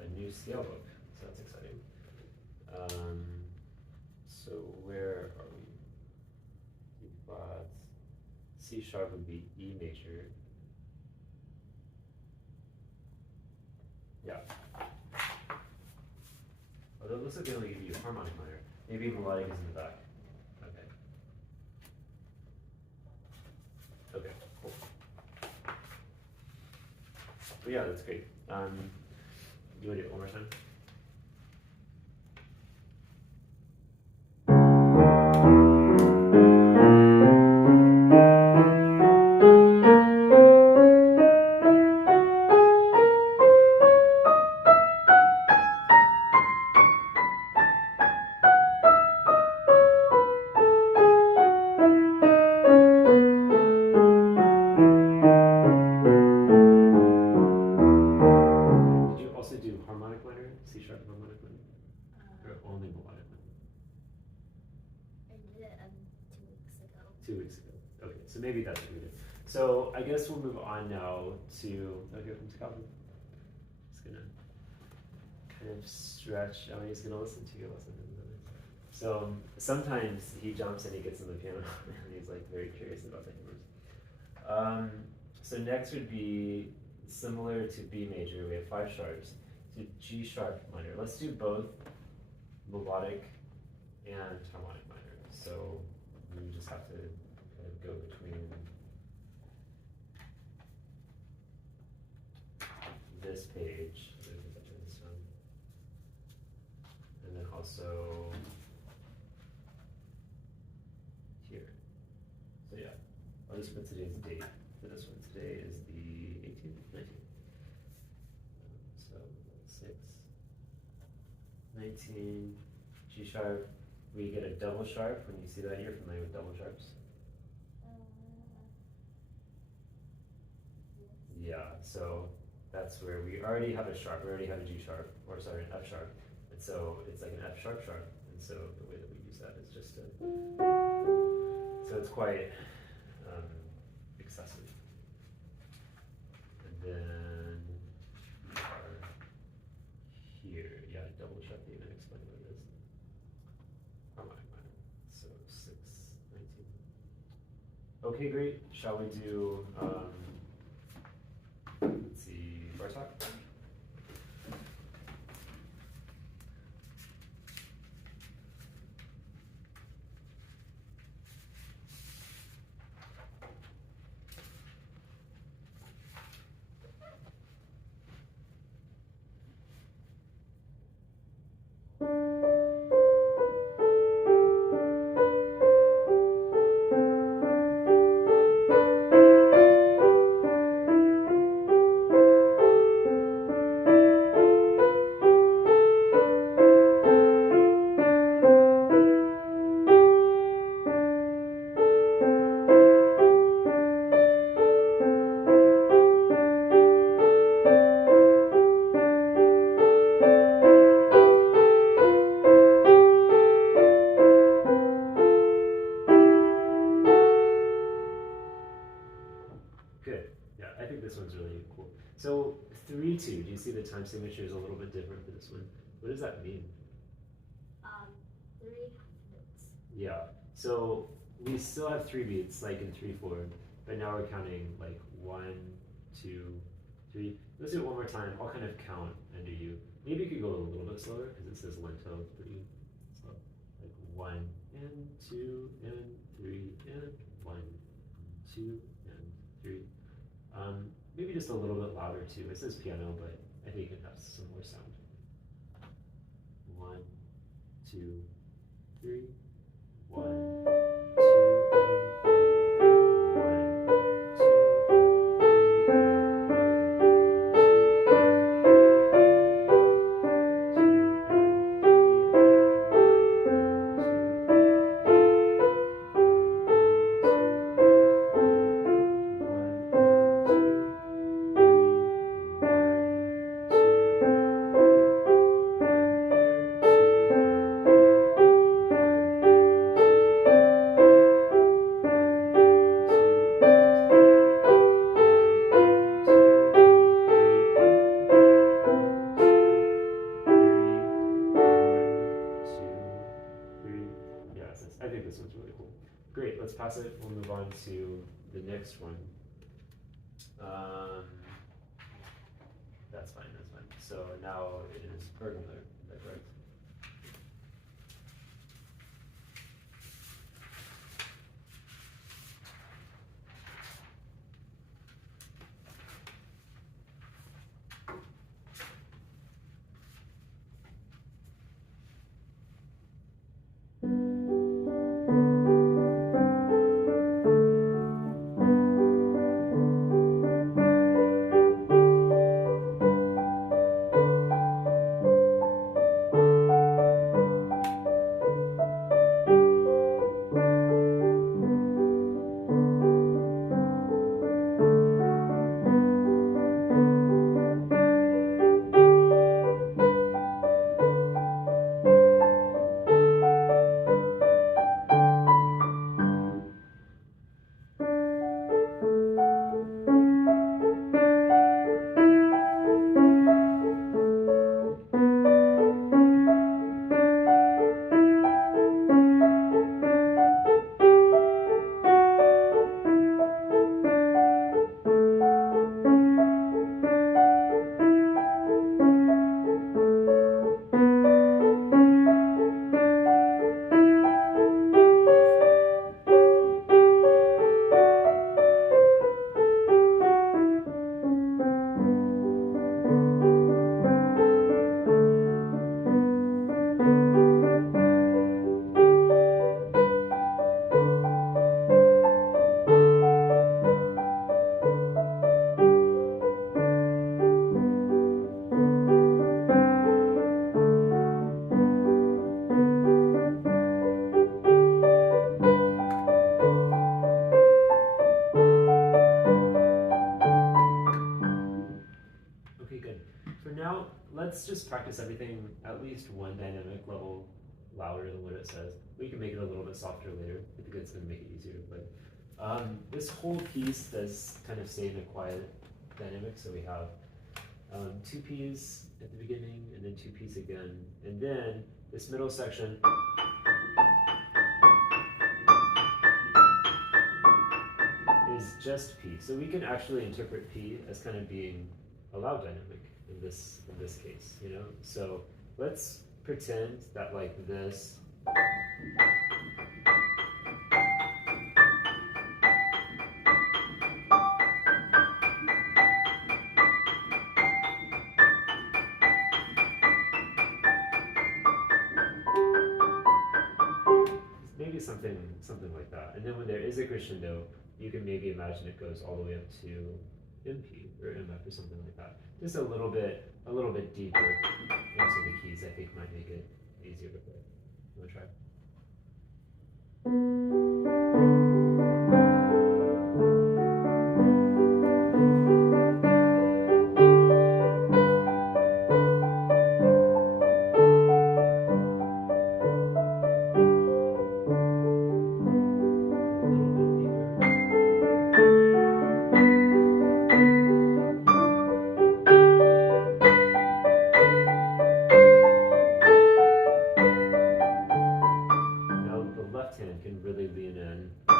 a new scale book, so that's exciting. So where are we? We've got C sharp would be E major. Yeah. Although it looks like they only give you harmonic minor. Maybe melodic is in the back. Okay. Okay, cool. But yeah, that's great. You want to do it one more time? Do harmonic minor, C sharp harmonic minor, or only melodic minor? I did it 2 weeks ago. 2 weeks ago. Okay, so maybe that's what we did. So I guess we'll move on now to Calvin. Just gonna kind of stretch. Oh, he's gonna listen to your lesson. So sometimes he jumps and he gets on the piano and he's like very curious about the numbers. So next would be similar to B major. We have 5 sharps. To G sharp minor. Let's do both melodic and harmonic minor. So we just have to kind of go between this page, and then also here. So yeah, I'll just put today's date for this one. Today is the 18th, 19th. So 6, 19, G sharp. We get a double sharp when you see that. You're familiar with double sharps? Yeah, so that's where we already have a sharp. We already have a G sharp, or sorry, an F sharp. And so it's like an F sharp sharp. And so the way that we use that is just to, so it's quite excessive. And then we are here. Yeah, double sharp, even explain what it is. Harmonic minor. So 6, 19. Okay, great. Shall we do, let's see, Bartok? This one's really cool. So 3-2, do you see the time signature is a little bit different for this one? What does that mean? 3 beats. Yeah. So we still have 3 beats, like in 3/4, but now we're counting like 1, 2, 3. Let's do it one more time. I'll kind of count under you. Maybe you could go a little bit slower because it says lento pretty slow. Like 1 and 2 and 3 and 1, 2 and 3. Maybe just a little bit louder too. It says piano, but I think it has some more sound. 1, 2, 3, 1, 2, and 3, let's pass it. We'll move on to the next one. That's fine, that's fine. So now it is burglar, is that correct? Okay, good. For now, let's just practice everything at least one dynamic level louder than what it says. We can make it a little bit softer later. I think it's going to make it easier to play. This whole piece does kind of stay in a quiet dynamic, so we have 2 P's at the beginning and then 2 P's again. And then this middle section is just P. So we can actually interpret P as kind of being a loud dynamic in this case, you know? So let's pretend that like this maybe something like that. And then when there is a crescendo, you can maybe imagine it goes all the way up to MP or MF or something like that. Just a little bit deeper into the keys, I think might make it easier to play. You wanna try? Can really lean in here.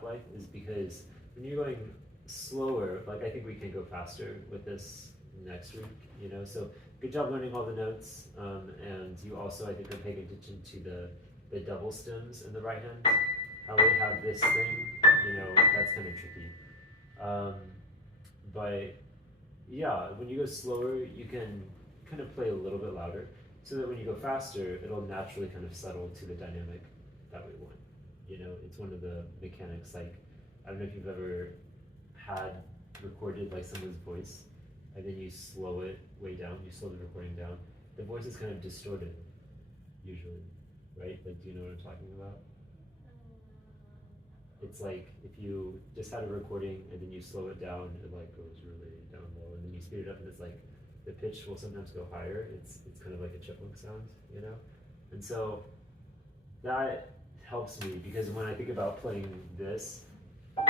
Blythe, is because when you're going slower, like I think we can go faster with this next week, you know, so good job learning all the notes, and you also, I think, are paying attention to the double stems in the right hand, how we have this thing, you know, that's kind of tricky. But yeah, when you go slower, you can kind of play a little bit louder, so that when you go faster, it'll naturally kind of settle to the dynamic that we want. You know, it's one of the mechanics. Like, I don't know if you've ever had recorded like someone's voice, and then you slow it way down. You slow the recording down. The voice is kind of distorted, usually, right? Like, do you know what I'm talking about? It's like if you just had a recording and then you slow it down, it like goes really down low, and then you speed it up, and it's like the pitch will sometimes go higher. It's kind of like a chipmunk sound, you know, and so that helps me because when I think about playing this, and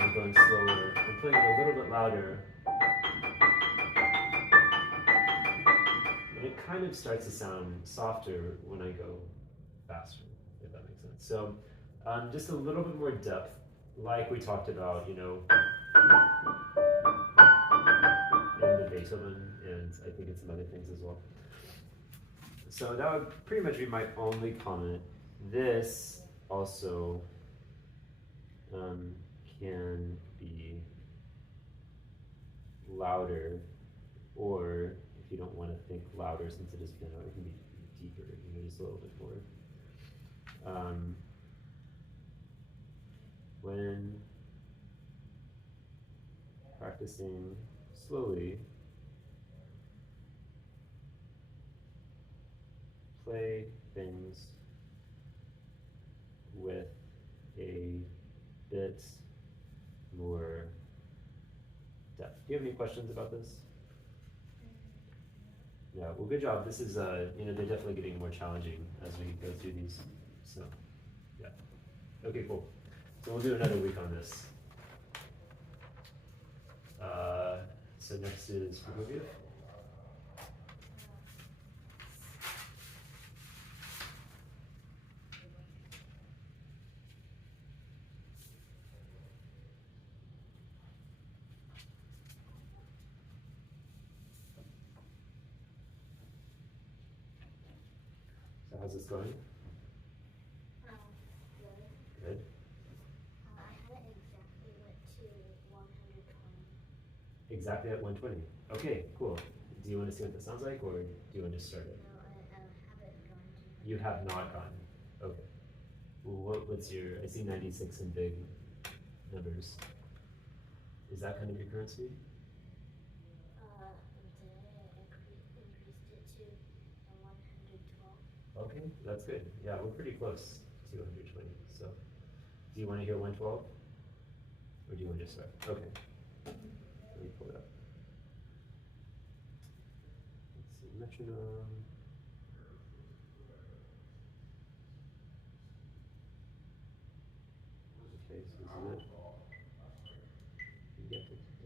I'm going slower, I'm playing it a little bit louder, and it kind of starts to sound softer when I go faster, if that makes sense. So just a little bit more depth, like we talked about, you know, in the Beethoven, and I think in some other things as well. So that would pretty much be my only comment. This also can be louder, or if you don't want to think louder since it is piano, it can be deeper, you know, just a little bit more. When practicing slowly, play things with a bit more depth. Do you have any questions about this? Yeah, well, good job. This is, you know, they're definitely getting more challenging as we go through these. So, yeah. Okay, cool. So we'll do another week on this. So next is Blythe. So how's this going? Good. Good. I had it exactly went to 120. Exactly at 120. Okay, cool. Do you want to see what that sounds like, or do you want to just start it? No, I haven't gone to. You have not gotten. Okay. Well, what's your? I see 96 in big numbers. Is that kind of your current speed? Today I increased it to 112. Okay, that's good. Yeah, we're pretty close to 120. So, do you want to hear 112? Or do you want to just start? Okay. Let me pull it up. Let's see, metronome. Okay, so this is it.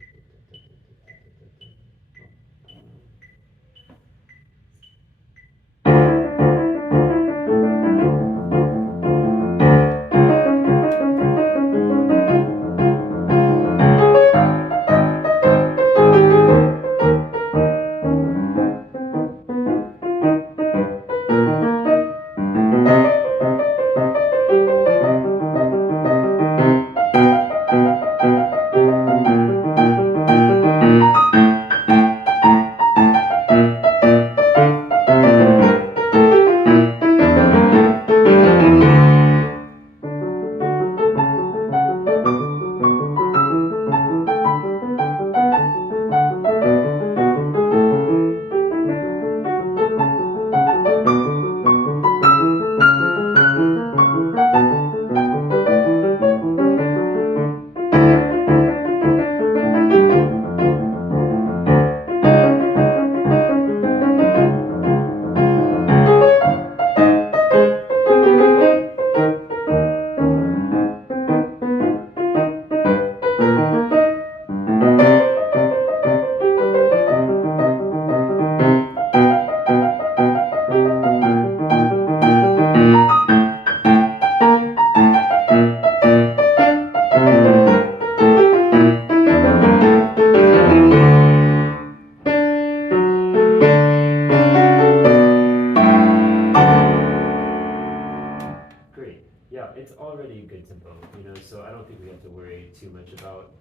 Yep. It's already a good tempo, you know, so I don't think we have to worry too much about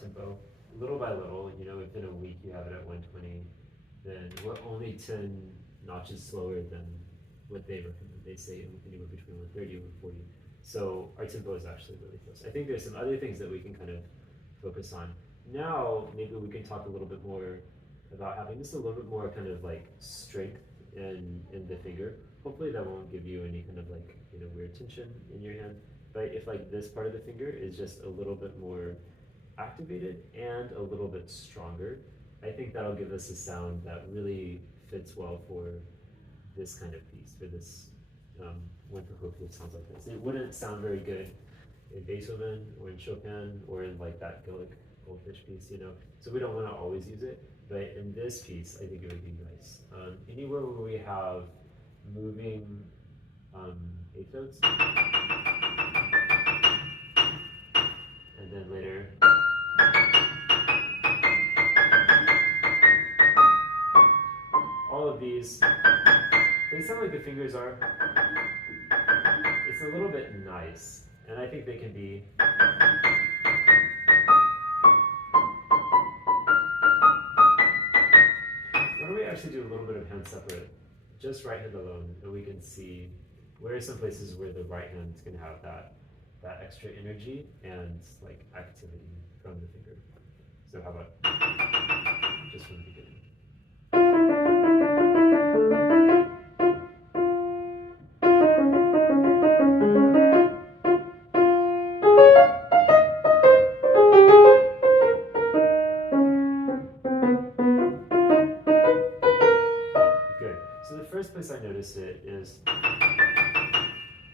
tempo. Little by little, you know, if in a week you have it at 120, then we're only 10 notches slower than what they recommend. They say anywhere between 130 and 140. So our tempo is actually really close. I think there's some other things that we can kind of focus on. Now, maybe we can talk a little bit more about having just a little bit more kind of like strength in the finger. Hopefully that won't give you any kind of like, weird tension in your hand. But if like this part of the finger is just a little bit more activated and a little bit stronger, I think that'll give us a sound that really fits well for this kind of piece, for this when Prokofiev sounds like this. It wouldn't sound very good in Beethoven or in Chopin or in like that Gillick Goldfish piece, So we don't want to always use it, but in this piece, I think it would be nice. Anywhere where we have moving eighth notes, and then later. All of these, they sound like the fingers are. It's a little bit nice, and I think they can be. Why don't we actually do a little bit of hand separate, just right hand alone, and we can see where are some places where the right hand is going to have that extra energy and like activity from the finger. So how about just from the beginning? Good. So the first place I noticed it is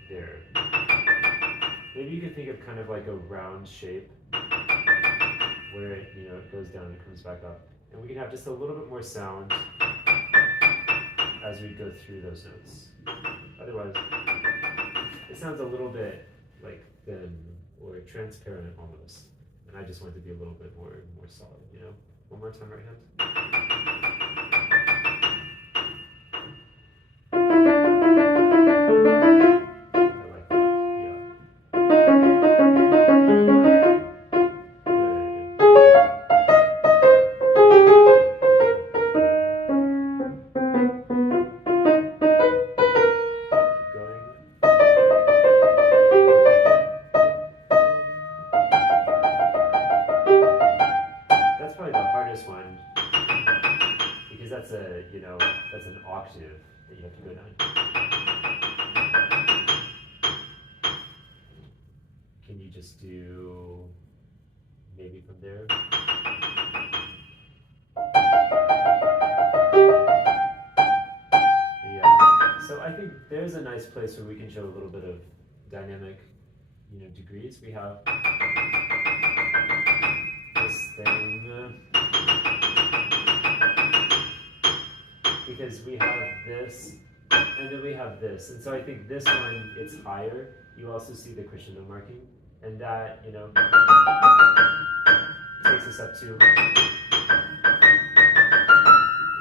there. Maybe you can think of kind of like a round shape where it, it goes down and comes back up. And we can have just a little bit more sound as we go through those notes. Otherwise, it sounds a little bit like thin or transparent almost. And I just want it to be a little bit more solid, One more time, right hand. One, because that's that's an octave that you have to go down. Can you just do maybe from there? Yeah. So I think there's a nice place where we can show a little bit of dynamic, degrees. We have this thing. Because we have this, and then we have this. And so I think this one, it's higher. You also see the crescendo marking. And that, takes us up to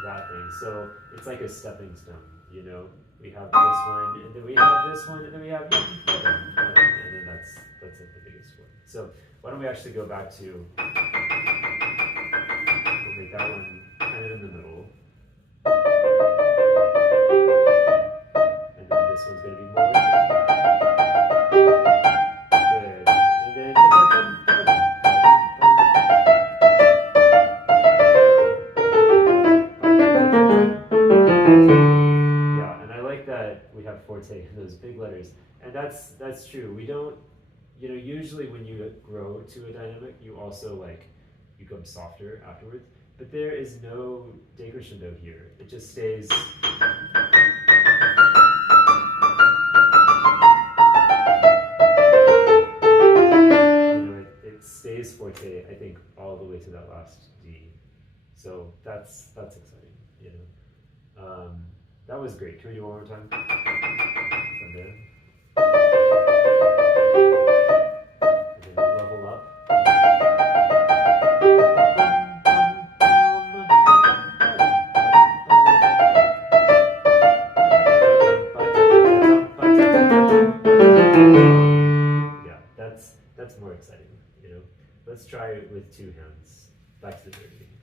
that thing. So it's like a stepping stone, We have this one, and then we have this one, and then we have and then that's like the biggest one. So why don't we actually go back to, we'll make that one kind of in the middle. And then this one's going to be more. Good. And then. Yeah, and I like that we have forte in those big letters. And that's true. We don't, usually when you grow to a dynamic, you also become softer afterwards. But there is no decrescendo here. It just stays. It stays forte, I think, all the way to that last D. So that's exciting, That was great. Can we do one more time? From there. And then level up. That's more exciting, Let's try it with two hands. Back to the very beginning.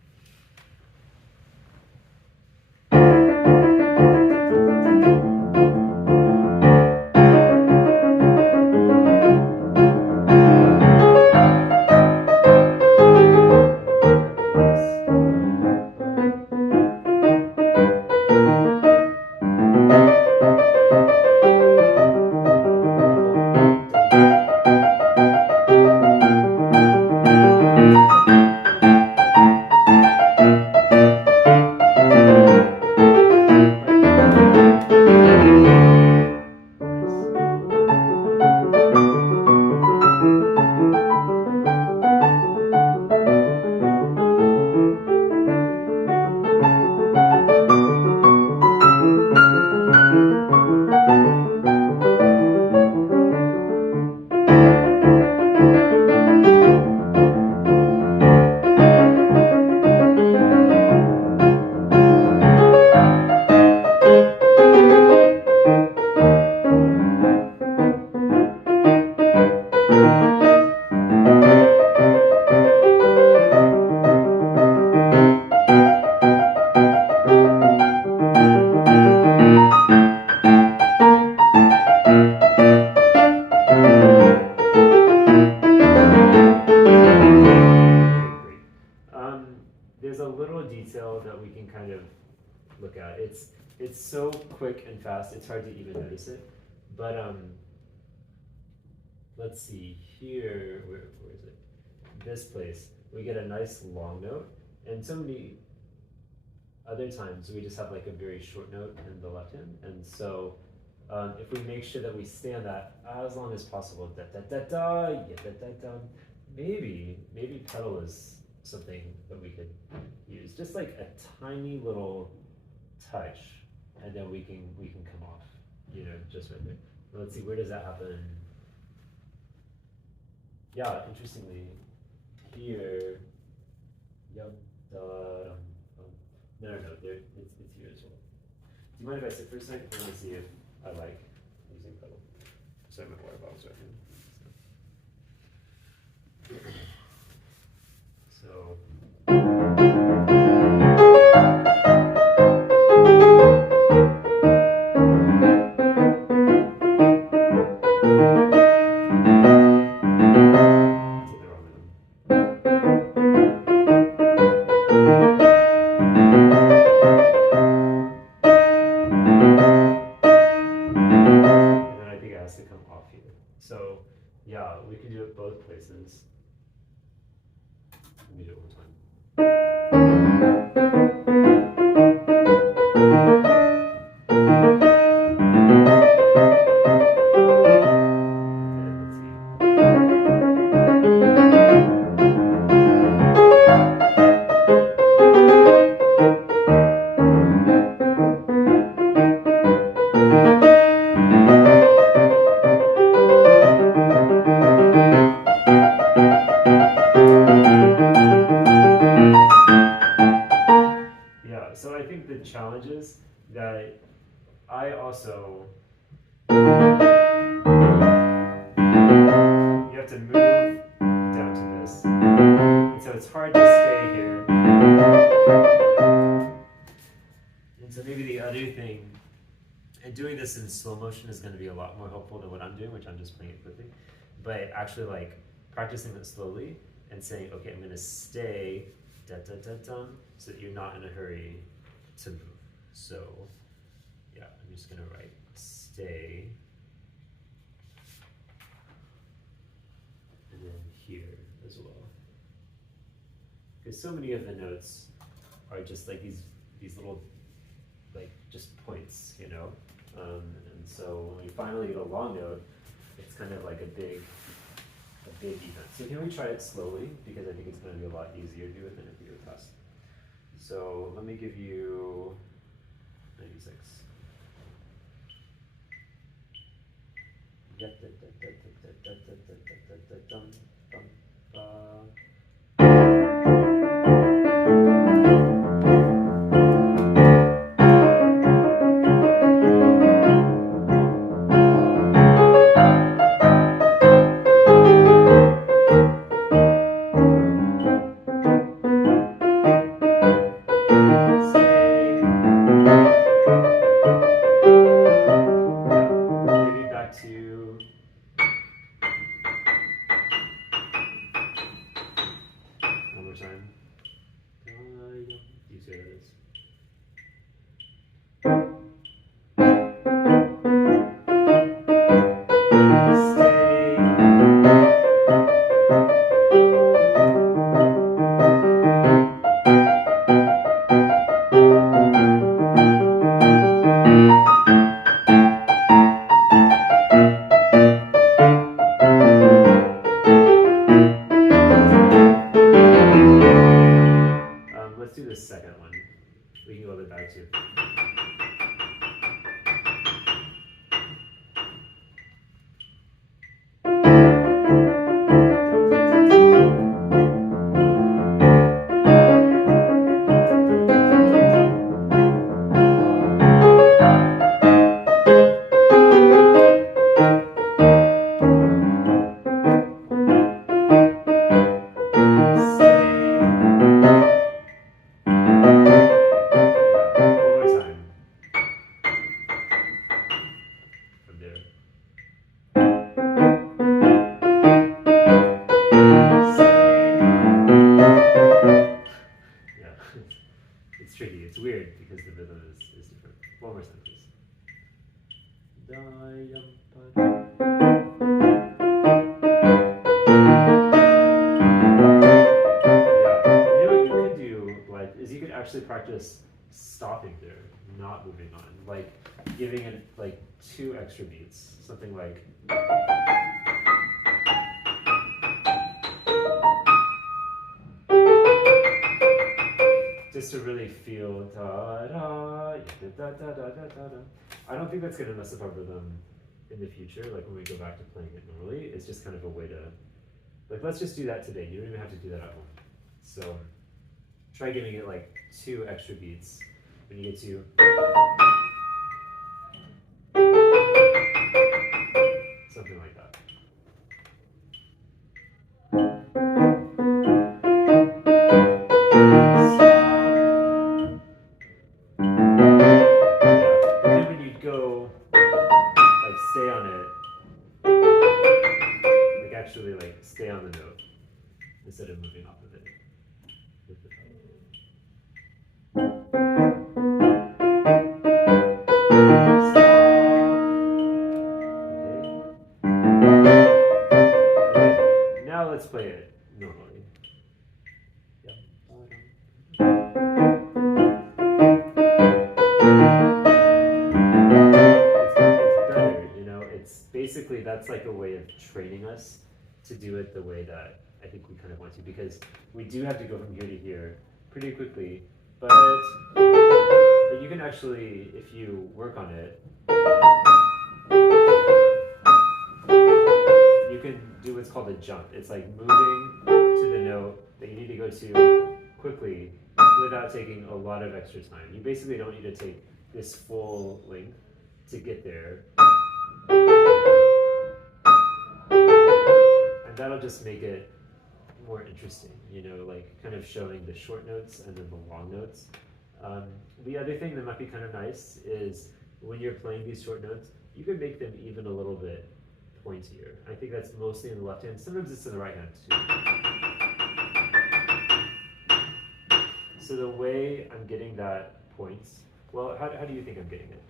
look at. It's so quick and fast, it's hard to even notice it. But let's see here, where is it? This place, we get a nice long note, and so many other times we just have like a very short note in the left hand, and so if we make sure that we stay on that as long as possible, da da da da, yeah da da da, maybe pedal is something that we could use, just like a tiny little touch, and then we can come off, you know, just right there. Let's see, where does that happen? Yeah, interestingly, here, yum, da, no, there, it's here as well. Do you mind if I sit for a second? I want to see if I like using pedal. Sorry, my water bottle's right here. So. So, yeah, we can do it both places. Let me do it one time. So I think the challenge is that I also, you have to move down to this, and so it's hard to stay here. And so maybe the other thing, and doing this in slow motion is going to be a lot more helpful than what I'm doing, which I'm just playing it quickly, but actually like practicing it slowly and saying, okay, I'm going to stay da da da da, so that you're not in a hurry to move. So yeah, I'm just gonna write stay, and then here as well, because so many of the notes are just like these little like just points, you know, and so when we finally get a long note, it's kind of like a big event. So can we try it slowly, because I think it's going to be a lot easier to do it than if we do it fast. So let me give you 96. Let's do the second one. We can go a bit back too. One more time. because the rhythm is different. One more time, please. Is you could actually practice stopping there, not moving on, like giving it like 2 extra beats, something like. Just to really feel da da da da da da da da. I don't think that's gonna mess up our rhythm in the future. Like when we go back to playing it normally, it's just kind of a way to, like, let's just do that today. You don't even have to do that at home. So try giving it like 2 extra beats when you get to. Something like that. Stay on it, like actually like stay on the note instead of moving off of it. Okay, now let's play it normally. Yeah. Basically, that's like a way of training us to do it the way that I think we kind of want to, because we do have to go from here to here pretty quickly, but you can actually, if you work on it, you can do what's called a jump. It's like moving to the note that you need to go to quickly without taking a lot of extra time. You basically don't need to take this full length to get there. And that'll just make it more interesting, you know, like kind of showing the short notes and then the long notes. The other thing that might be kind of nice is when you're playing these short notes, you can make them even a little bit pointier. I think that's mostly in the left hand. Sometimes it's in the right hand too. So the way I'm getting that points, well, how do you think I'm getting it?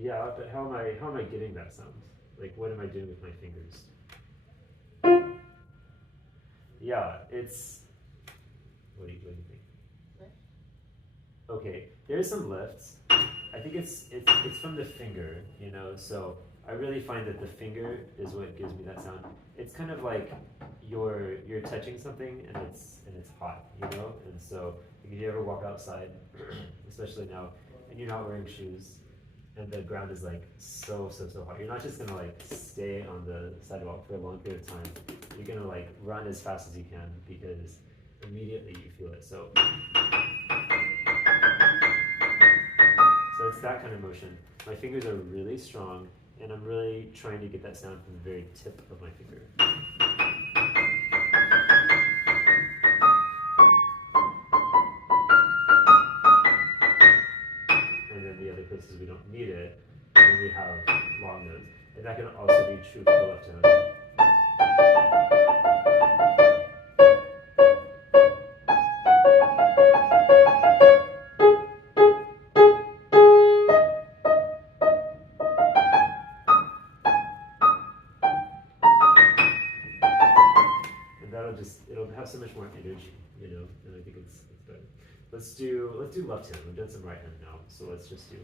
Yeah, but how am I getting that sound? Like, what am I doing with my fingers? Yeah, it's. What do you think? Lift. Okay, there's some lifts. I think it's from the finger, you know. So I really find that the finger is what gives me that sound. It's kind of like you're touching something and it's hot, you know. And so if you ever walk outside, especially now, and you're not wearing shoes, and the ground is like so hot. You're not just gonna like stay on the sidewalk for a long period of time. You're gonna like run as fast as you can because immediately you feel it. So it's that kind of motion. My fingers are really strong, and I'm really trying to get that sound from the very tip of my finger. And then the other places we don't need it, when we have long notes. And that can also be true for the left hand. It'll have so much more energy, you know, and I think it's better. Let's do left hand. We've done some right hand now, so let's just do.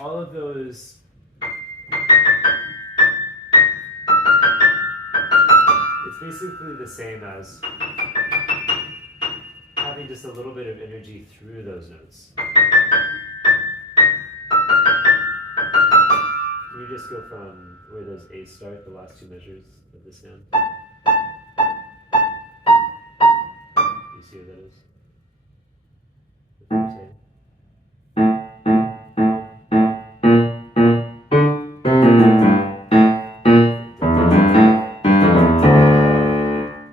all of those, it's basically the same as having just a little bit of energy through those notes. Can you just go from where those A's start, the last two measures of the sound? You see what that is? The first A.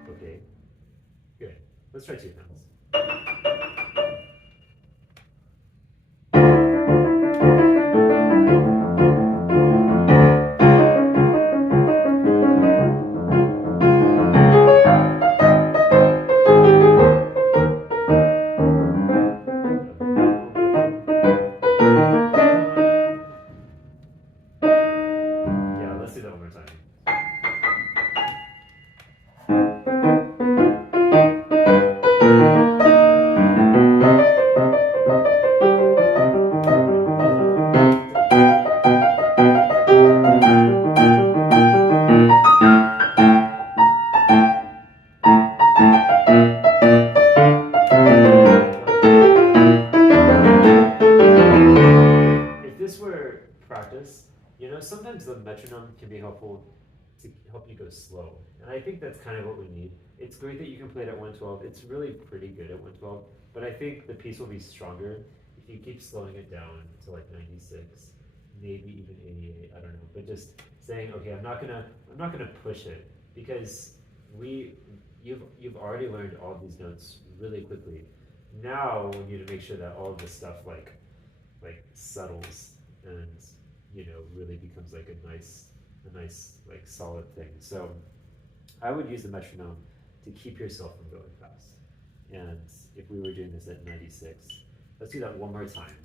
Okay, good. Let's try two pounds. Yeah, let's do that one more time. If this were practice, you know, sometimes the metronome can be helpful to help you go slow. And I think that's kind of what we need. It's great that you can play it at 112. It's really pretty good at 112. But I think the piece will be stronger if you keep slowing it down to like 96, maybe even 88. I don't know. But just saying, okay, I'm not gonna push it because you've already learned all these notes really quickly. Now we need to make sure that all of this stuff like settles and really becomes like a nice like solid thing. So I would use the metronome to keep yourself from going fast. And if we were doing this at 96, let's do that one more time.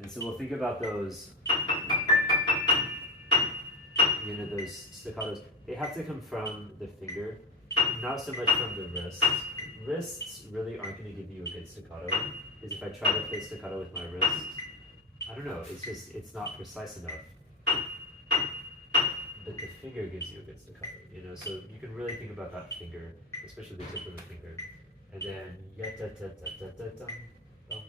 And so we'll think about those, those staccatos. They have to come from the finger, not so much from the wrist. Wrists really aren't going to give you a good staccato, because if I try to play staccato with my wrist, I don't know, it's not precise enough. But the finger gives you a good staccato, so you can really think about that finger, especially the tip of the finger. And then ya-ta-ta-ta-ta-ta-dum, dum.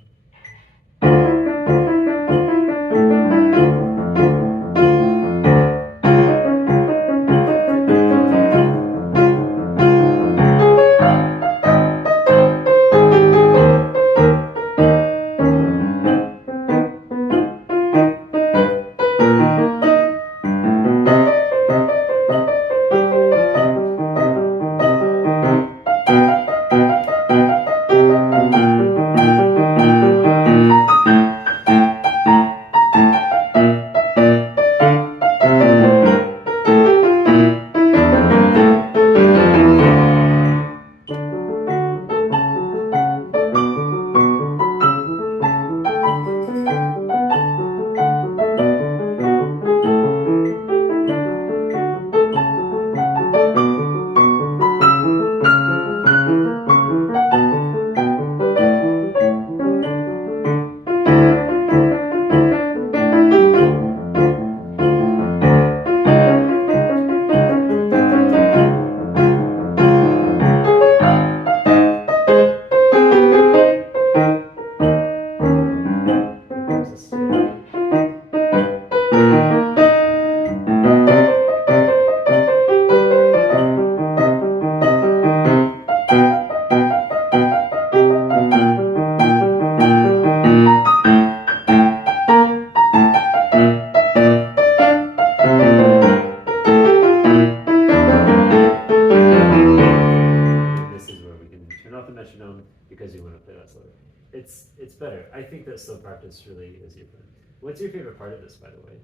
Because you want to play that slower. It's better. I think that slow practice really is your friend. What's your favorite part of this, by the way?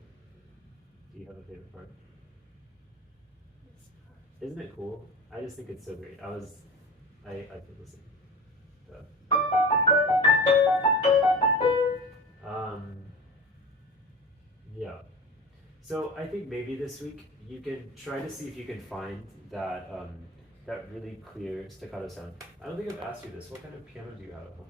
Do you have a favorite part? Isn't it cool? I just think it's so great. I feel the same. So. Yeah. So I think maybe this week you can try to see if you can find that that really clear staccato sound. I don't think I've asked you this. What kind of piano do you have at home?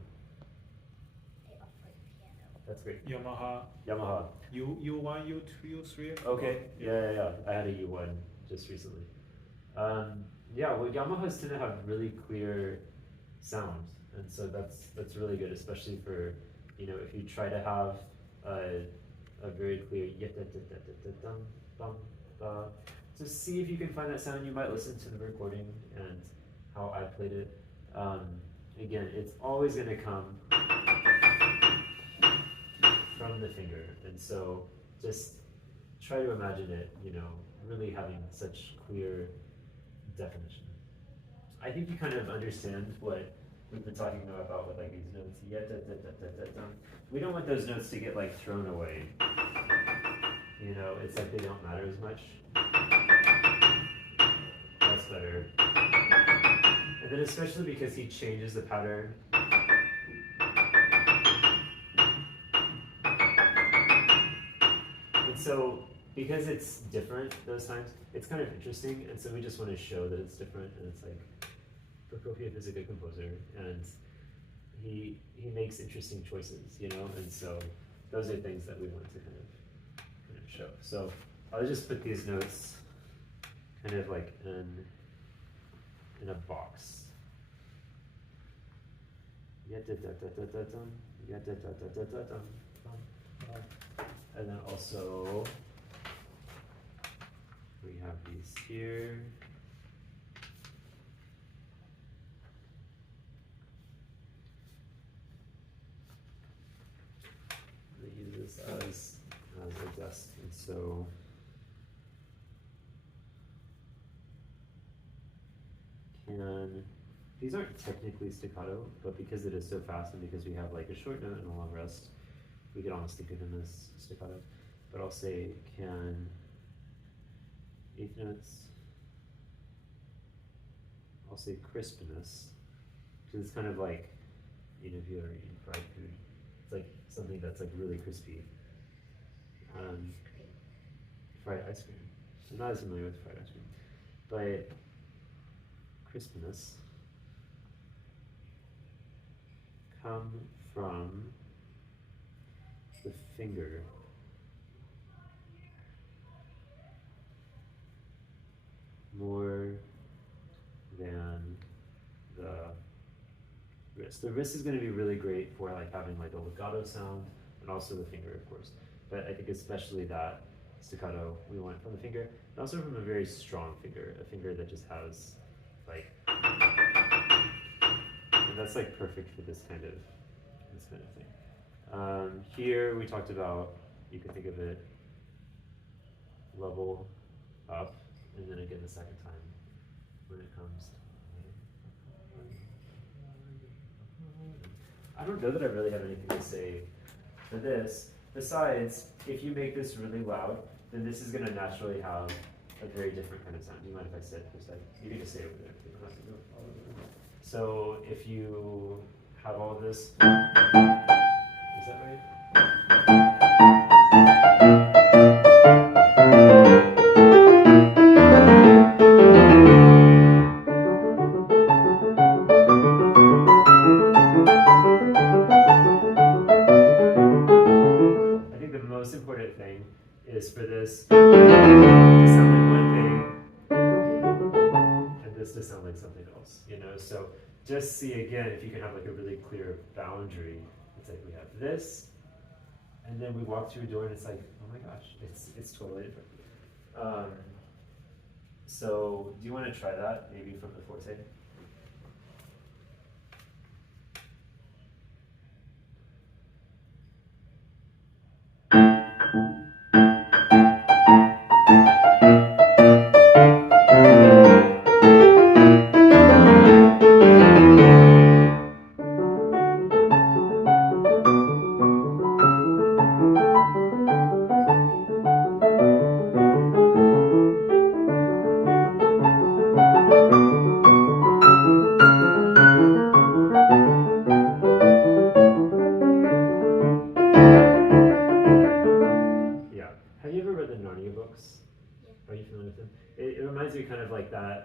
An upright piano. That's great. Yamaha Yamaha. U1, U2, U3. Okay. Yeah. I had a U1 just recently. Yeah. Well, Yamahas tend to have really clear sound, and so that's really good, especially for if you try to have a very clear so see if you can find that sound. You might listen to the recording and how I played it. Again, it's always going to come from the finger, and so just try to imagine it, really having such clear definition. I think you kind of understand what we've been talking about with like these notes. We don't want those notes to get like thrown away. It's like they don't matter as much. That's better. And then especially because he changes the pattern. And so because it's different those times, it's kind of interesting, and so we just want to show that it's different, and it's like Prokofiev is a good composer, and he makes interesting choices, and so those are things that we want to kind of show. So I'll just put these notes kind of like in a box. And then also we have these here. They use this as a desk, and so these aren't technically staccato, but because it is so fast and because we have like a short note and a long rest, we could almost think of them as staccato. But I'll say can eighth notes. I'll say crispness, because it's kind of like, if you ever eat fried food, it's like something that's like really crispy. Fried ice cream. I'm not as familiar with fried ice cream, but crispness come from the finger more than the wrist. The wrist is going to be really great for like having like a legato sound, and also the finger, of course. But I think especially that staccato we want from the finger, and also from a very strong finger, a finger that just has like, and that's like perfect for this kind of thing. Here we talked about, you could think of it level up, and then again the second time when it comes. I don't know that I really have anything to say for this. Besides, if you make this really loud, then this is going to naturally have a very different kind of sound. Do you mind if I sit for a second? You can just stay over there. So if you have all of this, is that right? I think the most important thing is for this to sound like one thing, and this to sound like something else, So just see again if you can have like a really clear boundary. It's like we have this, and then we walk through a door, and it's like, oh my gosh, it's totally different. So do you want to try that maybe from the forte?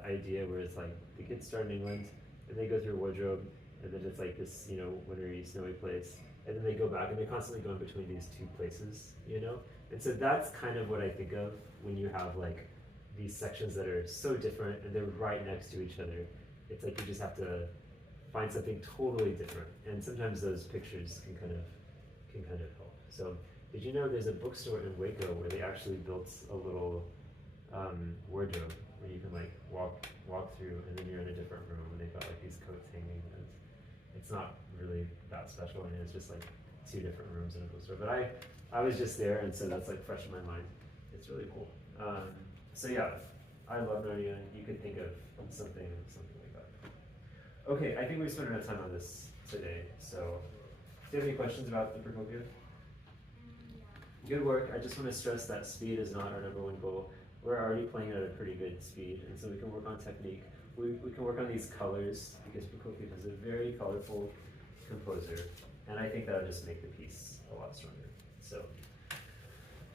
Idea where it's like the kids start in England and they go through a wardrobe, and then it's like this, wintry, snowy place, and then they go back, and they're constantly going between these two places, you know? And so that's kind of what I think of when you have like these sections that are so different and they're right next to each other. It's like you just have to find something totally different. And sometimes those pictures can kind of help. So did you know there's a bookstore in Waco where they actually built a little wardrobe where you can like walk through, and then you're in a different room, and they've got like these coats hanging, and it's not really that special, and it's just like two different rooms in a bookstore. But I was just there, and so that's like fresh in my mind. It's really cool. So yeah, I love Narnia. You could think of something like that. Okay, I think we've spent enough time on this today. So, do you have any questions about the Procopio? Good work. I just want to stress that speed is not our number one goal. We're already playing at a pretty good speed, and so we can work on technique. We can work on these colors, because Procopio is a very colorful composer, and I think that'll just make the piece a lot stronger. So,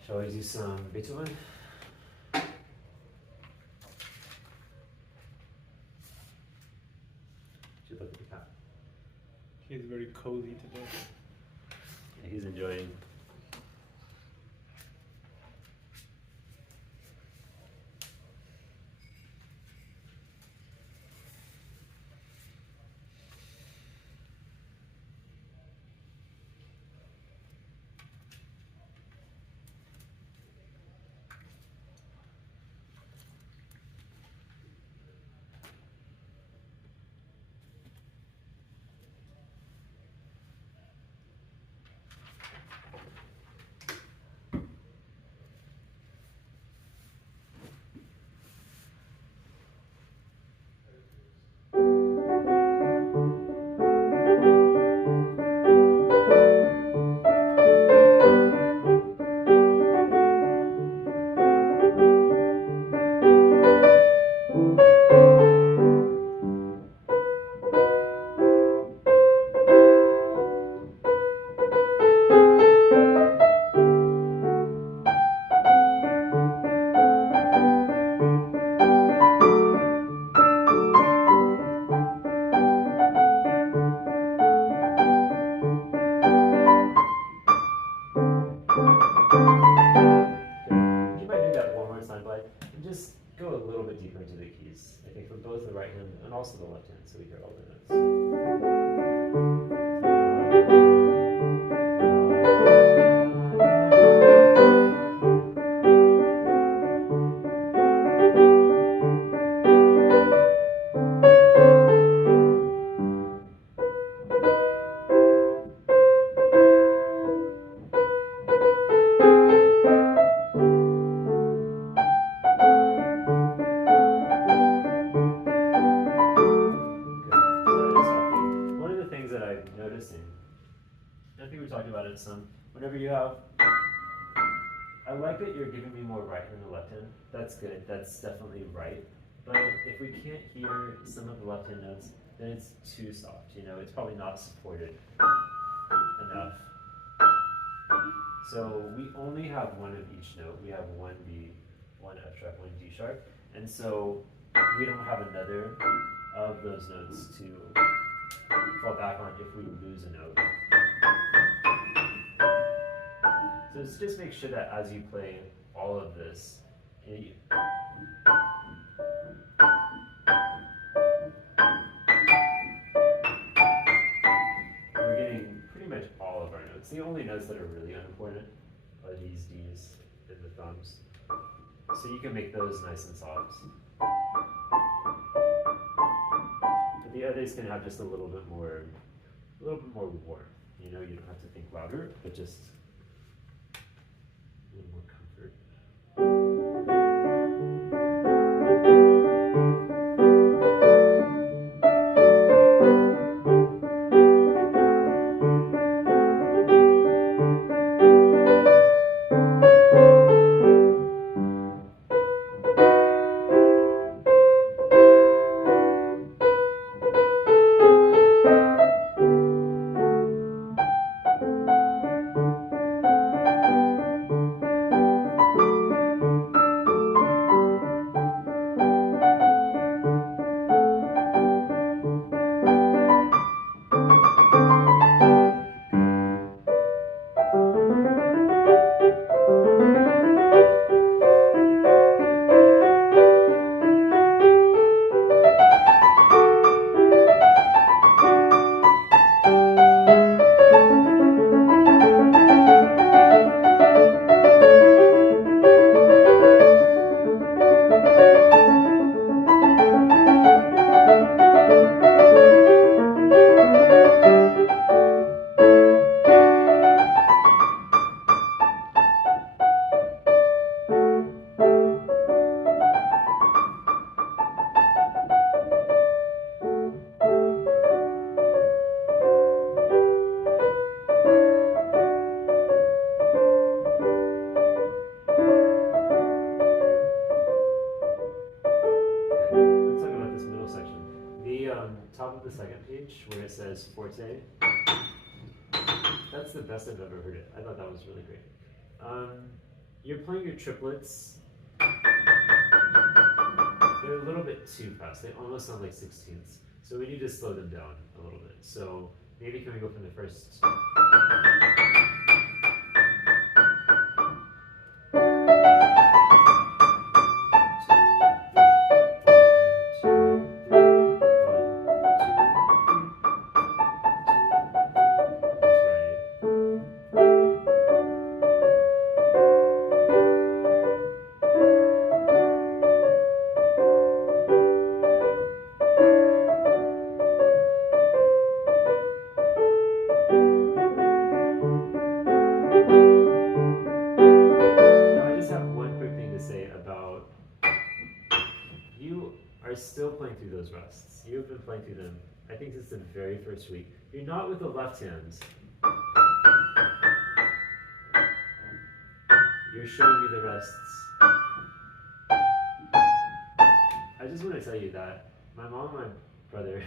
shall we do some Beethoven? Should look at the cat. He's very cozy today. Yeah, he's enjoying. Blythe, and just go a little bit deeper into the keys. I think for both the right hand and also the left hand, so we hear all the notes. Whenever you have, I like that you're giving me more right than the left hand. That's good, that's definitely right. But if we can't hear some of the left hand notes, then it's too soft, you know, it's probably not supported enough. So we only have one of each note. We have one B, one F sharp, one D sharp. And so we don't have another of those notes to fall back on if we lose a note. So just make sure that as you play all of this, we're getting pretty much all of our notes. The only notes that are really unimportant are these D's and the thumbs. So you can make those nice and soft. But the others can have just a little bit more warmth. You know, you don't have to think louder, but just a little more comfort. passage where it says forte. That's the best I've ever heard it. I thought that was really great. You're playing your triplets. They're a little bit too fast. They almost sound like 16ths. So we need to slow them down a little bit. So maybe can we go from the first? Still playing through those rests. You've been playing through them, I think since the very first week. You're not with the left hand. You're showing me the rests. I just want to tell you that my mom and my brother,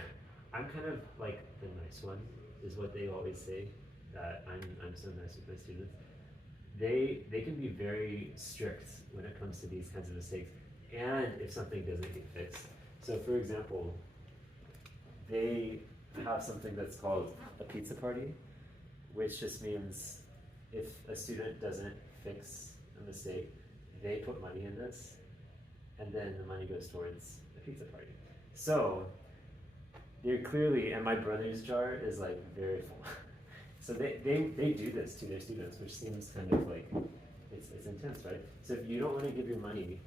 I'm kind of like the nice one, is what they always say, that I'm so nice with my students. They can be very strict when it comes to these kinds of mistakes, and if something doesn't get fixed. So for example, they have something that's called a pizza party, which just means if a student doesn't fix a mistake, they put money in this, and then the money goes towards the pizza party. So they're clearly, and my brother's jar is like very full. So they do this to their students, which seems kind of like, it's intense, right? So if you don't want to give your money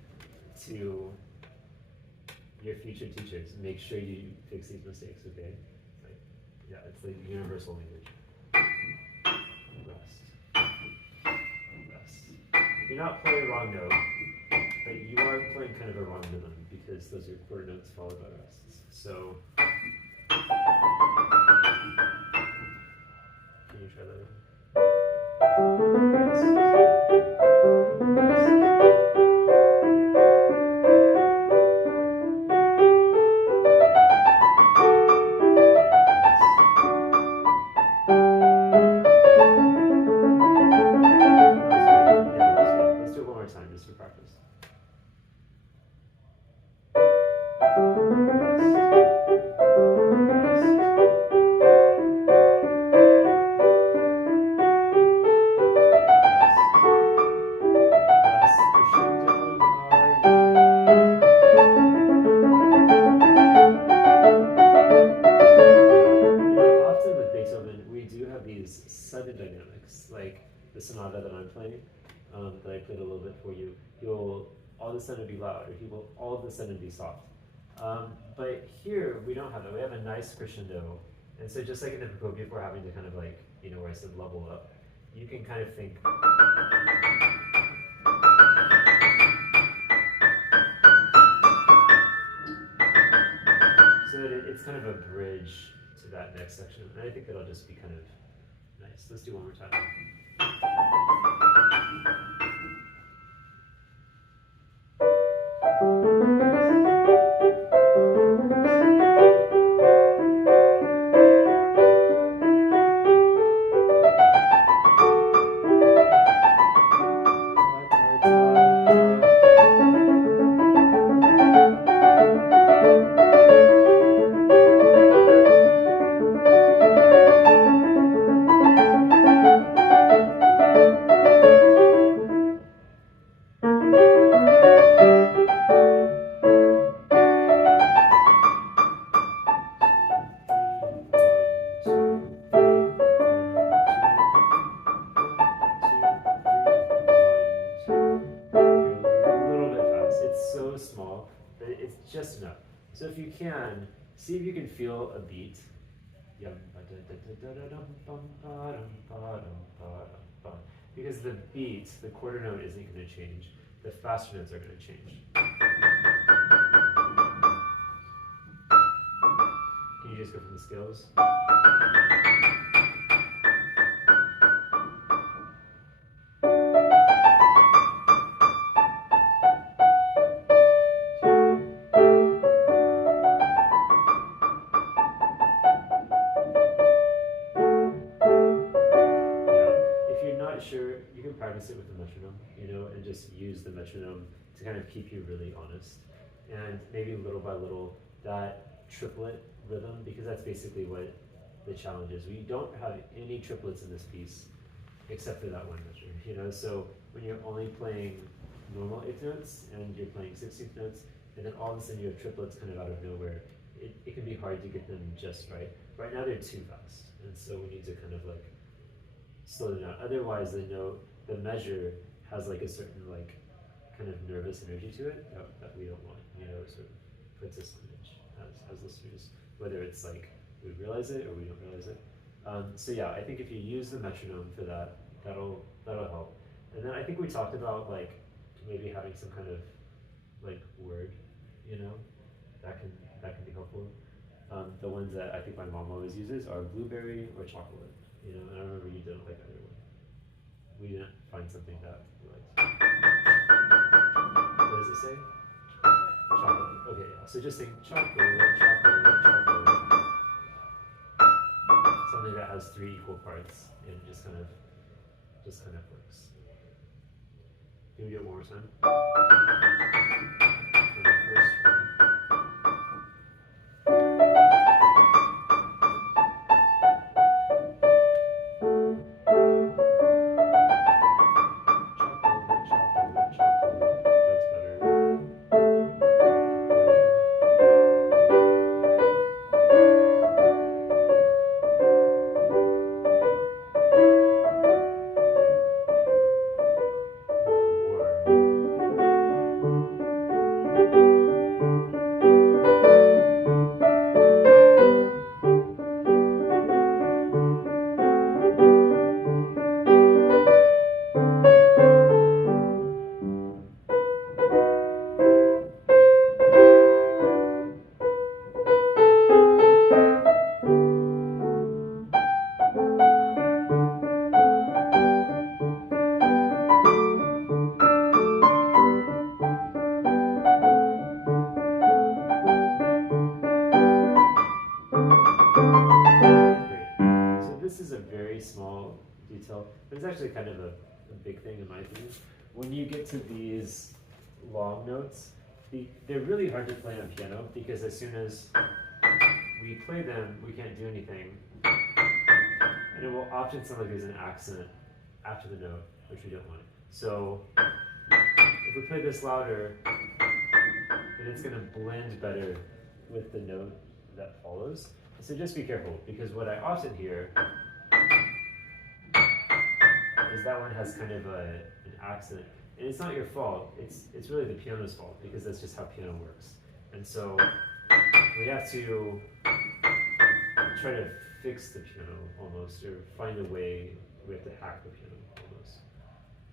to your future teachers, make sure you fix these mistakes, okay? Like, yeah, it's like universal language. Rest. Rest. You're not playing a wrong note, but you are playing kind of a wrong rhythm because those are quarter notes followed by rests. So, can you try that again? Rest. Rest. Sudden dynamics, like the sonata that I'm playing, that I played a little bit for you, he'll all of a sudden be loud, or he will all of a sudden be soft. But here, we don't have that. We have a nice crescendo. And so just like in the Prokofiev, we're having to kind of like, you know, where I said level up, you can kind of think. So that it's kind of a bridge to that next section. And I think that'll just be kind of nice. Let's do one more time. Just enough. So if you can, see if you can feel a beat. Because the beat, the quarter note isn't going to change. The faster notes are going to change. Can you just go from the scales? metronome, you know, and just use the metronome to kind of keep you really honest. And maybe little by little, that triplet rhythm, because that's basically what the challenge is. We don't have any triplets in this piece except for that one measure, you know. So when you're only playing normal eighth notes and you're playing 16th notes, and then all of a sudden you have triplets kind of out of nowhere, it can be hard to get them just right. Right now they're too fast, and so we need to kind of like slow them down. Otherwise, the measure has like a certain like kind of nervous energy to it that we don't want. You know, it sort of puts us on edge as listeners, whether it's like we realize it or we don't realize it. So yeah, I think if you use the metronome for that, that'll help. And then I think we talked about like maybe having some kind of like word, you know, that can be helpful. The ones that I think my mom always uses are blueberry or chocolate. You know, and I remember you didn't like either one. We didn't find something that we liked. What does it say? Chocolate. Okay, yeah. So just saying chocolate, chocolate, chocolate. Something that has 3 equal parts and just kind of works. Can we do it one more time? For the first one. Chocolate, chocolate. That's better. Small detail, but it's actually kind of a big thing in my opinion. When you get to these long notes, they're really hard to play on piano because as soon as we play them, we can't do anything. And it will often sound like there's an accent after the note, which we don't want. So if we play this louder, then it's going to blend better with the note that follows. So just be careful, because what I often hear is that one has kind of an accent, and it's not your fault. It's really the piano's fault, because that's just how piano works. And so we have to try to fix the piano almost, or find a way. We have to hack the piano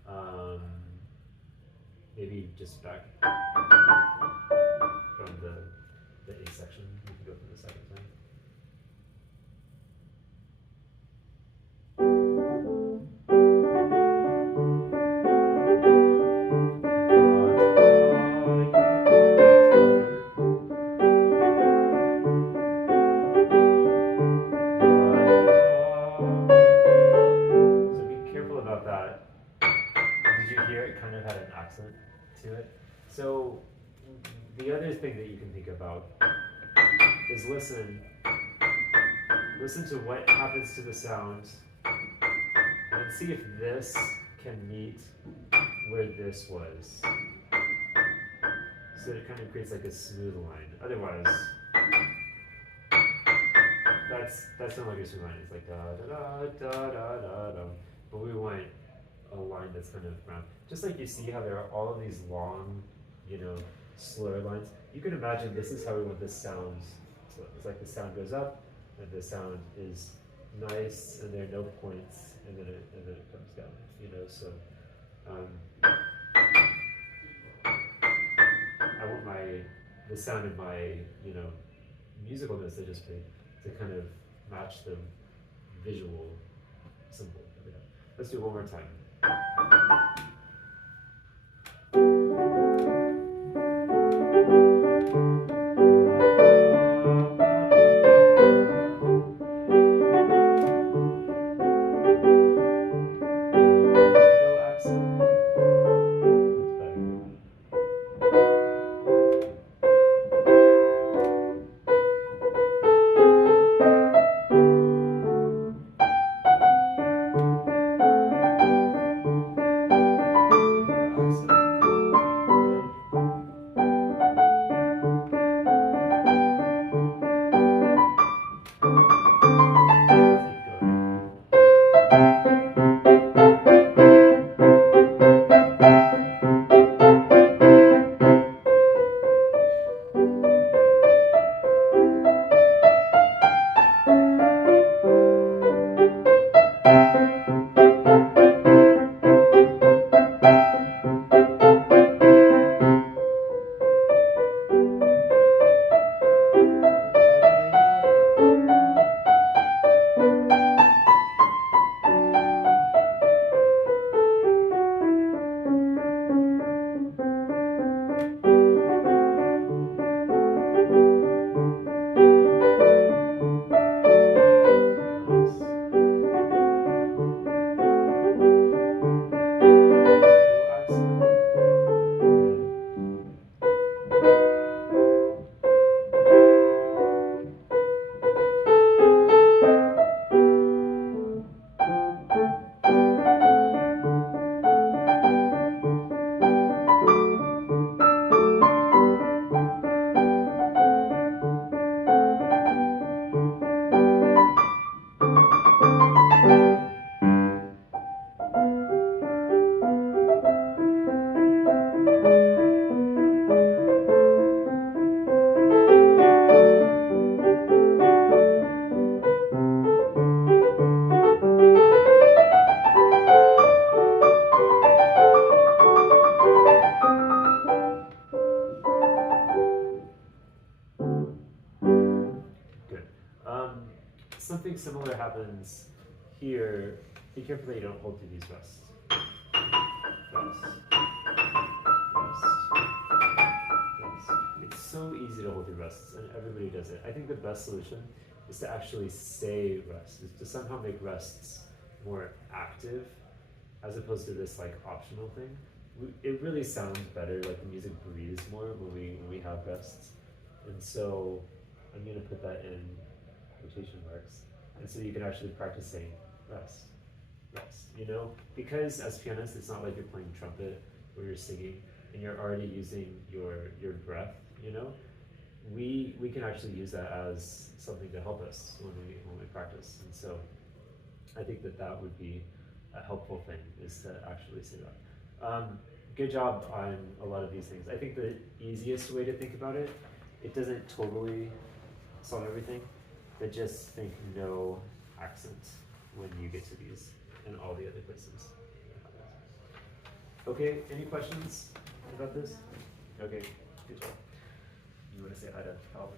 almost. Maybe just back from the A section. We can go from the second time. To it. So the other thing that you can think about is listen to what happens to the sound and see if this can meet where this was. So it kind of creates like a smooth line. Otherwise, that's not like a smooth line. It's like da da da da da da da. But we want a line that's kind of round. Just like you see how there are all of these long, you know, slur lines. You can imagine this is how we want this sound to look. It's like the sound goes up, and the sound is nice, and there are no points, and then it comes down. You know, so I want the sound of my, you know, musical notes I just played to kind of match the visual symbol of it. Let's do it one more time. No accent. something similar happens here. Be careful that you don't hold through these rests. Rest. Rest. It's so easy to hold through rests, and everybody does it. I think the best solution is to actually say rest, is to somehow make rests more active, as opposed to this like optional thing. It really sounds better, like the music breathes more when we have rests. And so I'm gonna put that in quotation marks. And so you can actually practice saying rest, rest, you know? Because as pianists, it's not like you're playing trumpet or you're singing and you're already using your breath, you know? We can actually use that as something to help us when we practice. And so I think that would be a helpful thing, is to actually say that. Good job on a lot of these things. I think the easiest way to think about it, it doesn't totally solve everything, but just think no accent when you get to these and all the other places. Okay, any questions about this? Okay, good job. You want to say hi to Calvin?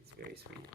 It's very sweet.